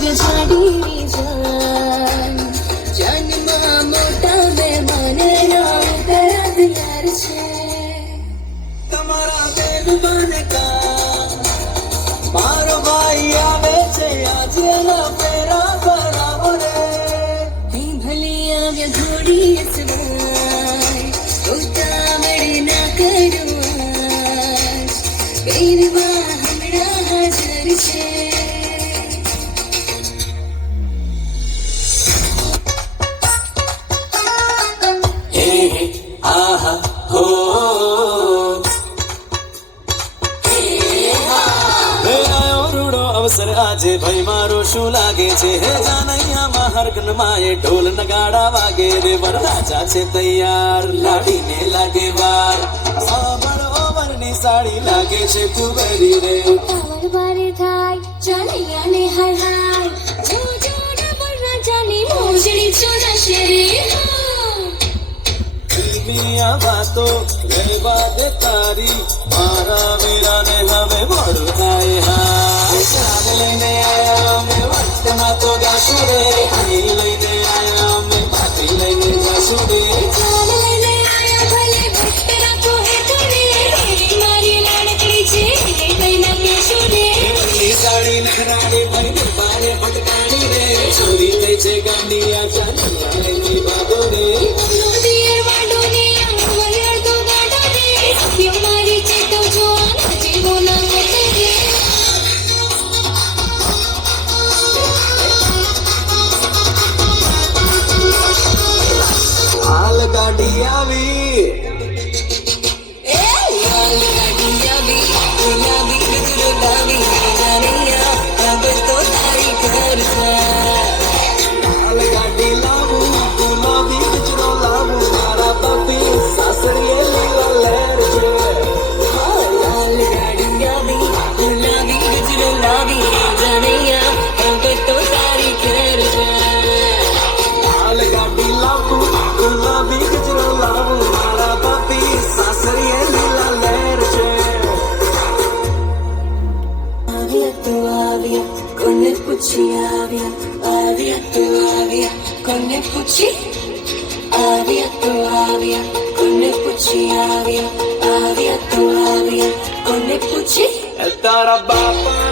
આવ્યા જાડીની જાન જન્મમાં મોટા મહેમાને નામ કરાદ યાર છે તમારા બેન બને કા મારો ભાઈ આવે છે આજે ના પેરા કરાવો રે ભલે આવ્યા ઘોડી અસવાય ઉતાવળ ના કરો આજ કઈરવા હમણાં હાજર છે આહા હો અવસર આજે ભાઈ મારો શું લાગે છે હે જાનૈયામાં હરકનમાં એ ઢોલ નગાડા વાગે રે વરરાજા છે તૈયાર લાડીને લાગે વાર સાંભળ ઓવરની સાડી લાગે છે તું બેરી રે ઉતાવળ બારે થાય જાનૈયાને હાય હાય જો જોડા વરરાજાની મોજડી ચોરાશે રે આ વાતો રહેવા દે તારી મારા વીરાને હવે મોડું થાય હા ચાલ લઈને આયા અમે વખતમાં તો ગાશું રે હાઈ લઈને આયા અમે બાકી લઈને જાશું રે ચાલ લઈને આયા ભલે ભક્ત રાખો હે થોડે મારી લાડકડી છે કઈ ના કેશું રે એની સાડી નખરાડી ભાઈ બારે ભટકાણી રે ચોરી થઈ છે ગાંડી આ ચાલી એની બાદો રે નદીએ વાડો ને અંગવયર તો ગાડો રે સખીઓ મારી છે તો જો જીવો ના મતે રે હાલ ગાડી આવી લાલ ગાડી આવી ગુલાબી ગજરો લાવી જાનૈયા હવે તો તારી ઘર હાલ ગાડી લાવું ગુલાબી ગજરો લાવું મારા બાપી સાસરીએ લીલા લહેર છે લાલ ગાડી આવી ગુલાબી ગજરો લાવી જાનૈયા હવે તો તારી ઘર હાલ ગાડી લાવું ગુલાબી ગજરો લાવું મારા બાપી સાસરીએ લીલા લહેર છે આવ્યા તો આવ્યા કોને પૂછી આવ્યા તો આવ્યા કોને પૂછી આવ્યા તો આવ્યા કોને પૂછી આવ્યા તો આવ્યા કોને પૂછી તારા બાપા